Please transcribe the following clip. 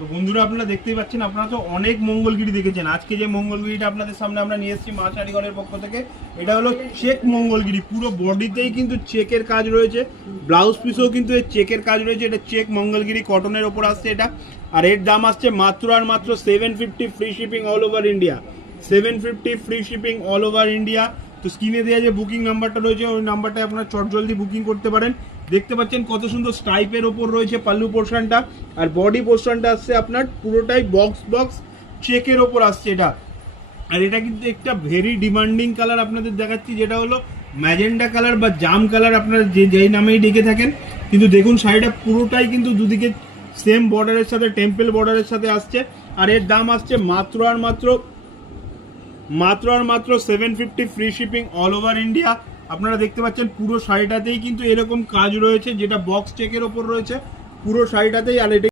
তো বন্ধুরা আপনারা দেখতেই পাচ্ছেন, আপনারা তো অনেক মঙ্গলগিরি দেখেছেন। আজকে যে মঙ্গলগিরিটা আপনাদের সামনে আমরা নিয়ে এসেছি মা শাড়িঘরের পক্ষ থেকে, এটা হলো চেক মঙ্গলগিরি। পুরো বডিতেই কিন্তু চেকের কাজ রয়েছে, ব্লাউজ পিসেও কিন্তু এই চেকের কাজ রয়েছে। এটা চেক মঙ্গলগিরি কটনের ওপর আসছে এটা। আর এর দাম আসছে মাত্র আর মাত্র 750, free shipping all over India. 750 free shipping all over India. তো স্ক্রিনে দেওয়া যে বুকিং নাম্বারটা রয়েছে, ওই নাম্বারটায় আপনারা চটজলদি বুকিং করতে পারেন। দেখতে পাচ্ছেন কত সুন্দর স্ট্রাইপের ওপর রয়েছে পাল্লু পোর্শনটা, আর বডি পোর্শনটা আসছে আপনার পুরোটাই বক্স বক্স চেকের ওপর আসছে এটা। আর এটা কিন্তু একটা ভেরি ডিমান্ডিং কালার আপনাদের দেখাচ্ছি, যেটা হলো ম্যাজেন্ডা কালার বা জাম কালার, আপনারা যেই নামেই ডেকে থাকেন। কিন্তু দেখুন শাড়িটা পুরোটাই কিন্তু দুদিকে সেম বর্ডারের সাথে, টেম্পল বর্ডারের সাথে আসছে। আর এর দাম আসছে মাত্র আর মাত্র 750, free shipping all over India. আপনারা দেখতে পাচ্ছেন পুরো শাড়িটাতেই কিন্তু এরকম কাজ রয়েছে, যেটা বক্স চেকের ওপর রয়েছে পুরো শাড়িটাতেই। আর এটা